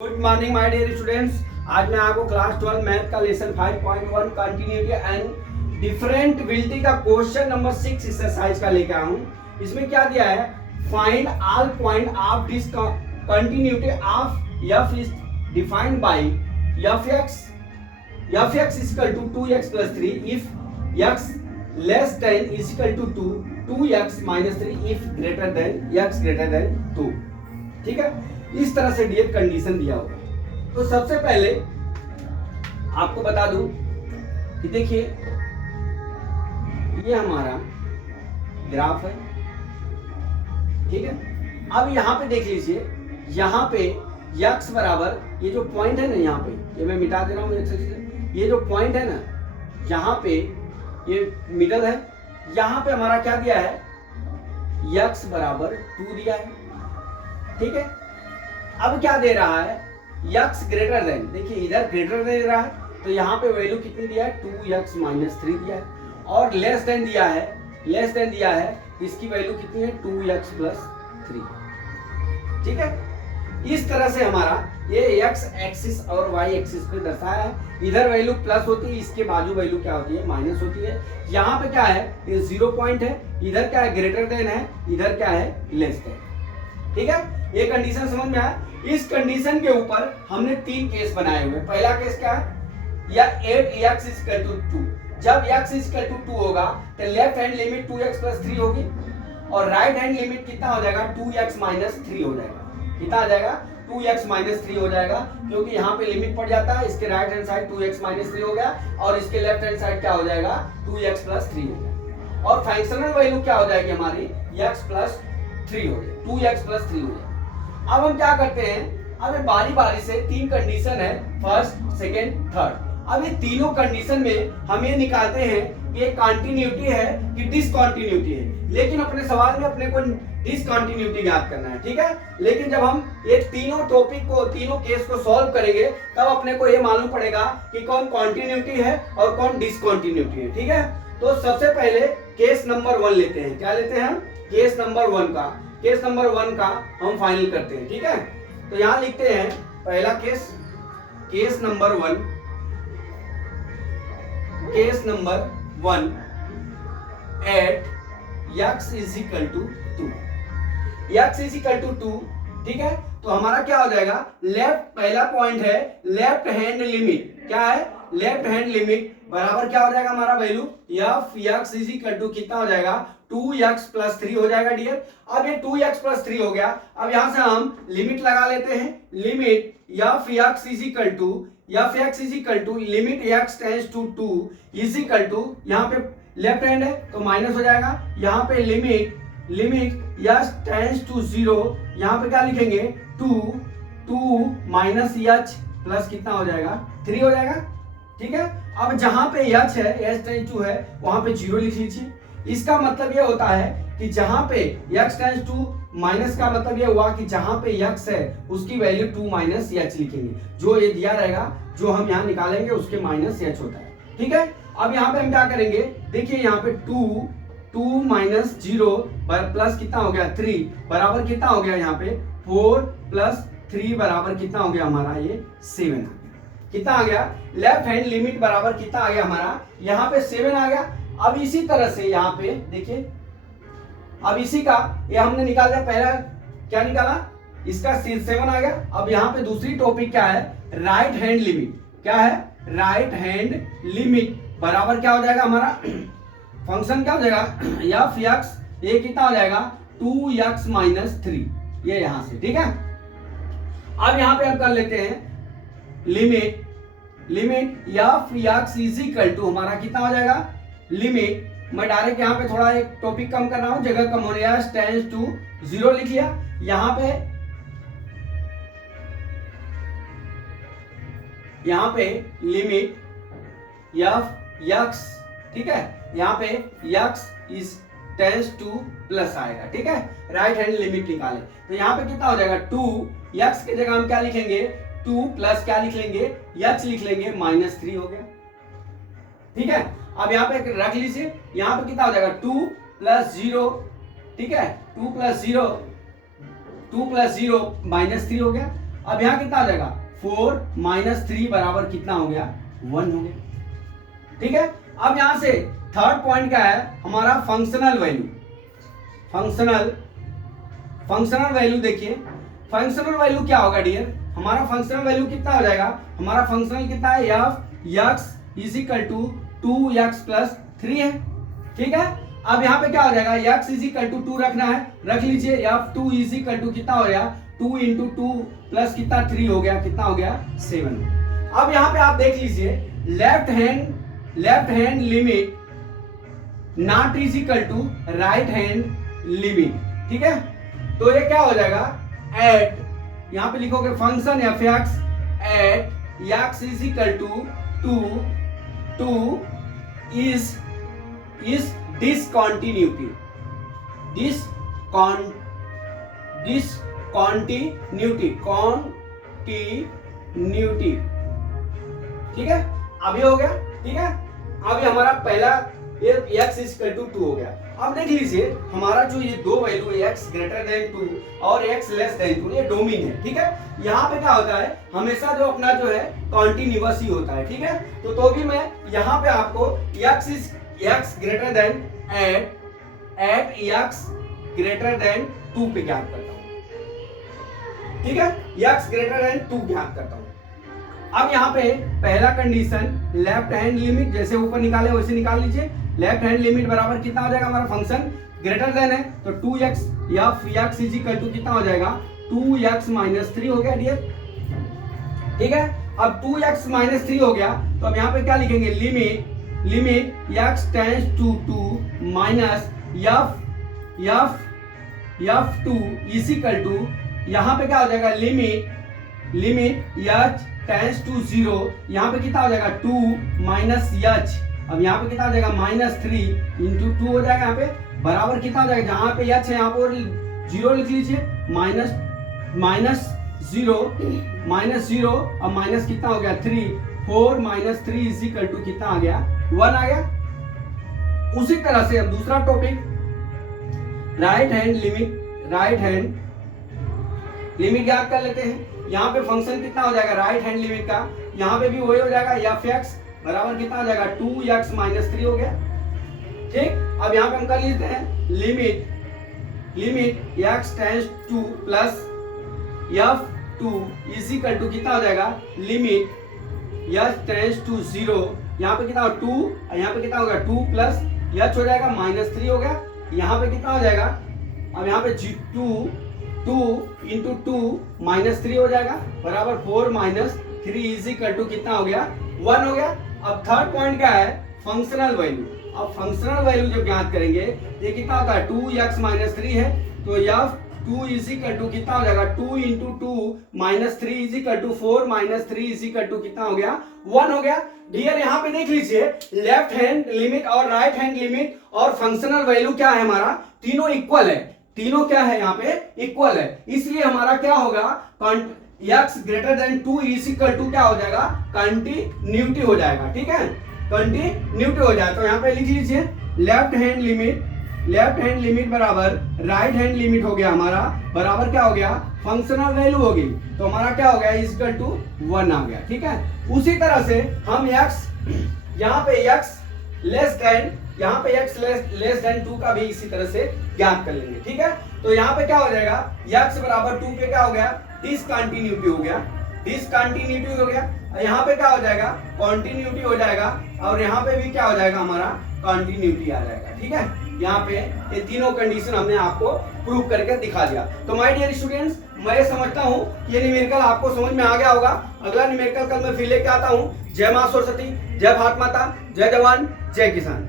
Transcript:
Good morning my dear students. आज मैं आपको क्लास 12 मैथ का लेसन 5.1 कंटिन्यूटी एंड डिफरेंटबिलिटी का क्वेश्चन नंबर 6 एक्सरसाइज का लेकर आया हूं। इसमें क्या दिया है, find all point of this continuity of F is defined by F X equal to 2x plus 3 if x less than is equal to 2, 2x minus 3 if greater than x greater than 2। ठीक है, इस तरह से DF condition दिया होगा। तो सबसे पहले आपको बता दूं कि देखिए ये हमारा ग्राफ है, ठीक है। अब यहां पे देख लीजिए, यहां पे x बराबर ये जो पॉइंट है ना, यहां पे ये मैं मिटा दे रहा हूं, ये जो पॉइंट है ना यहां पे ये मिडल है, यहां पे हमारा क्या दिया है, x बराबर 2 दिया है, ठीक है। अब क्या दे रहा है, x ग्रेटर देन, देखिए इधर ग्रेटर दे रहा है तो यहाँ पे वैल्यू कितनी दिया है, 2x माइनस 3 दिया है, और लेस देन दिया है इसकी वैल्यू कितनी है, 2x प्लस 3। ठीक है, इस तरह से हमारा ये x एक्सिस और y एक्सिस पे दर्शाया है। इधर वैल्यू प्लस होती है, इसके बाजू वैल्यू क्या होती है, माइनस होती है। यहाँ पे क्या है, ये 0 पॉइंट है, इधर क्या है, ग्रेटर देन है, इधर क्या है, लेस देन। ठीक है, ये कंडीशन समझ में आया। इस कंडीशन के ऊपर हमने 3 केस बनाए हुए। पहला केस क्या है, या 8x इक्वल टू 2, जब x इक्वल टू 2 होगा तो left hand limit 2x plus 3 होगी और राइट हैंड लिमिट कितना हो जाएगा, 2x माइनस 3 हो जाएगा। कितना आ जाएगा, 2x माइनस 3 हो जाएगा, क्योंकि यहाँ पे लिमिट पड़ जाता है। इसके right hand side 2x minus 3 हो गया और इसके लेफ्ट हैंड साइड क्या हो जाएगा, 2x प्लस 3 हो गया। और फंक्शनल वैल्यू क्या हो जाएगी हमारी, x प्लस 3 हो जाएगी, 2x प्लस 3 हो जाएगी। अब हम क्या करते हैं, अब बारी बारी से 3 कंडीशन है, फर्स्ट सेकेंड थर्ड। अब ये तीनों कंडीशन में हम ये निकालते हैं कि ये कंटिन्यूटी है कि डिसकंटिन्यूटी है, लेकिन अपने सवाल में अपने को डिसकंटिन्यूटी ज्ञात करना है। ठीक है, लेकिन जब हम ये तीनों टॉपिक को, तीनों केस को सॉल्व करेंगे तब अपने को ये मालूम पड़ेगा कि कौन कंटिन्यूटी है और कौन डिसकंटिन्यूटी है। ठीक है, तो सबसे पहले केस नंबर 1 लेते हैं। क्या लेते हैं हम, केस नंबर 1 का। केस नंबर 1 का हम फाइनल करते हैं। ठीक है, तो यहां लिखते हैं पहला case, case number 1, case number 1 at x is equal to 2, x is equal to 2। ठीक है, तो हमारा क्या हो जाएगा, लेफ्ट, पहला पॉइंट है लेफ्ट हैंड लिमिट, क्या है, लेफ्ट हैंड लिमिट बराबर क्या हो जाएगा हमारा value, F X is equal to कितना हो जाएगा, 2x प्लस 3 हो जाएगा डियर। अब ये 2x प्लस 3 हो गया। अब यहां से हम लिमिट लगा लेते हैं, limit F X is equal to limit x tends to 2 is equal to, यहाँ पे लेफ्ट हैंड है तो माइनस हो जाएगा, यहाँ पे लिमिट x टेंड्स टू 0, यहाँ पे क्या लिखेंगे, 2 माइनस h प्लस कितना हो जाएगा, 3 हो जाएगा। ठीक है, अब जहां पे h है, h टेंड्स टू है, वहां पे 0 लिख लीजिए। इसका मतलब यह होता है कि जहां पे x टेंड्स टू माइनस का मतलब यह हुआ कि जहां पे x है उसकी वैल्यू 2 माइनस h लिखेंगे, जो ये दिया रहेगा, जो हम यहां निकालेंगे उसके माइनस h होता है। ठीक है, अब यहां पे हम क्या करेंगे, देखिए यहां पे 2 माइनस 0 प्लस कितना हो गया, 3 बराबर कितना हो गया, यहाँ पे 4 प्लस 3 बराबर कितना हो गया हमारा, ये 7 आ गया। कितना आ गया, लेफ्ट हैंड लिमिट बराबर कितना आ गया हमारा, यहाँ पे 7 आ गया। अब इसी तरह से यहाँ पे देखिए, अब इसी का ये हमने निकाल दिया, पहला क्या निकाला, इसका 7 आ गया। अब यहाँ पे दूसरी टॉपिक क्या है, राइट हैंड लिमिट, क्या है, राइट हैंड लिमिट बराबर क्या हो जाएगा हमारा, फंक्शन क्या हो जाएगा, एफ एक्स, ये कितना हो जाएगा, 2x माइनस 3, ये यहां से। ठीक है, अब यहां पे हम कर लेते हैं limit F X is equal to, हमारा कितना हो जाएगा, लिमिट, मैं डायरेक्ट यहाँ पे थोड़ा एक टॉपिक कम कर रहा हूं, जगह कम हो रही है, टेंड्स टू 0 लिख लिया। यहाँ पे लिमिट एफ एक्स, ठीक है, यहाँ पे x is tends two plus आएगा। ठीक है, राइट हैंड लिमिट निकाले तो यहाँ पे कितना हो जाएगा, 2x की जगह हम क्या लिखेंगे, 2 प्लस क्या लिख लेंगे, h लिख लेंगे, माइनस 3 हो गया। ठीक है, अब यहाँ पे रख लीजिए, यहाँ पे कितना हो जाएगा, 2 प्लस 0, ठीक है, 2 प्लस 0 माइनस 3 हो गया। अब यहाँ कितना आ जाएगा 4 - 3 बराबर कितना हो गया 1 हो गया। ठीक है, अब यहां से थर्ड पॉइंट क्या है हमारा फंक्शनल वैल्यू। फंक्शनल वैल्यू देखिए, फंक्शनल वैल्यू क्या होगा डियर, हमारा फंक्शनल वैल्यू कितना हो जाएगा, हमारा फंक्शनल कितना है f(x) = 2x + 3 है। ठीक है, अब यहाँ पे क्या हो जाएगा x = 2 रखना है, रख लीजिए f(2) = कितना हो गया 2 × 2 प्लस कितना 3 हो गया, कितना हो गया 7। अब यहाँ पे आप देख लीजिए left hand limit not is equal to right hand limit. ठीक है, तो ये क्या हो जाएगा एट, यहां पे लिखोगे function f(x) at x = 2 is discontinuity ठीक है, अभी हो गया। ठीक है, अभी हमारा पहला ये x = 2 हो गया। अब देख लीजिए हमारा जो ये दो वैल्यू है x > 2 और x < 2 ये डोमेन है। ठीक है, यहाँ पे क्या होता है हमेशा जो अपना जो है कॉन्टिन्यूअस ही होता है। ठीक है, तो भी मैं यहाँ पे आपको x greater than at x greater than 2 पे ज्ञात करता हूँ। ठीक है, x greater than 2 ज्ञात करता हूँ। अब यहाँ पे पहला कंडीशन लेफ्ट हैंड लिमिट जैसे ऊपर निकाले वैसे निकाल लीजिए। लेफ्ट हैंड लिमिट बराबर कितना हो जाएगा, हमारा फंक्शन ग्रेटर देन है तो 2x या f(x) = कितना हो जाएगा 2x - 3 हो गया डियर। ठीक है, अब 2x - 3 हो गया तो अब यहाँ पे क्या लिखेंगे लिमिट x → 2 माइनस f(2) = यहाँ पे क्या हो जाएगा लिमिट h → 0, यहाँ पे कितना हो जाएगा 2 - h, अब यहाँ पे कितना हो जाएगा -3 × 2 हो जाएगा, यहाँ पे बराबर कितना हो जाएगा जहां पे h है यहाँ पर 0 लिख लीजिए -0 अब माइनस कितना हो गया 3 4 - 3 = कितना आ गया 1 आ गया। उसी तरह से अब दूसरा टॉपिक राइट हैंड लिमिट ज्ञात कर लेते हैं। यहाँ पे फंक्शन कितना हो जाएगा राइट हैंड लिमिट का, यहाँ पे भी वही हो जाएगा f(x) बराबर कितना हो जाएगा 2x - 3 हो गया। ठीक, अब यहाँ पे हम कर लेते हैं लिमिट x → 2 प्लस f(2) = कितना हो जाएगा लिमिट h → 0, यहाँ पे कितना हो 2 और यहाँ पे कितना होगा 2 प्लस h हो जाएगा -3 हो गया। यहाँ पे कितना हो जाएगा अब यहाँ पे 2 × 2 -3 हो जाएगा बराबर 4 - 3 = कितना हो गया 1 हो गया। अब थर्ड पॉइंट क्या है फंक्शनल वैल्यू। अब फंक्शनल वैल्यू जब ज्ञात करेंगे ये कितना होता है 2x - 3 है तो f(2) = कितना हो जाएगा 2 × 2 - 3 = 4 - 3 = कितना हो गया 1 हो गया। डियर यहाँ पे देख लीजिए लेफ्ट हैंड लिमिट और राइट हैंड लिमिट और फंक्शनल वैल्यू क्या है हमारा तीनों इक्वल है, तीनों क्या है यहाँ पे इक्वल है, इसलिए हमारा क्या होगा x > 2 = क्या हो जाएगा कंटिन्यूटी हो जाएगा। ठीक है, कंटिन्यूटी हो जाए तो यहाँ पे लिख लीजिए लेफ्ट हैंड लिमिट बराबर राइट हैंड लिमिट हो गया हमारा बराबर क्या हो गया फंक्शनल वैल्यू होगी तो हमारा क्या हो गया = 1 आ गया। ठीक है, उसी तरह से हम x यहाँ पे x लेस देन 2 का भी इसी तरह से ज्ञात कर लेंगे। ठीक है, तो यहाँ पे क्या हो जाएगा x = 2 पे क्या हो गया डिसकंटिन्यूटी हो गया, यहाँ पे क्या हो जाएगा कॉन्टिन्यूटी हो जाएगा और यहाँ पे भी क्या हो जाएगा हमारा कंटिन्यूटी आ जाएगा। ठीक है, यहाँ पे ये तीनों कंडीशन हमने आपको प्रूव करके दिखा दिया। तो माय डियर स्टूडेंट्स मैं समझता हूँ ये न्यूमेरिकल आपको समझ में आ गया होगा। अगला न्यूमेरिकल कल मैं फिर लेके आता हूँ। जय मां सरस्वती, जय भारत माता, जय जवान, जय किसान।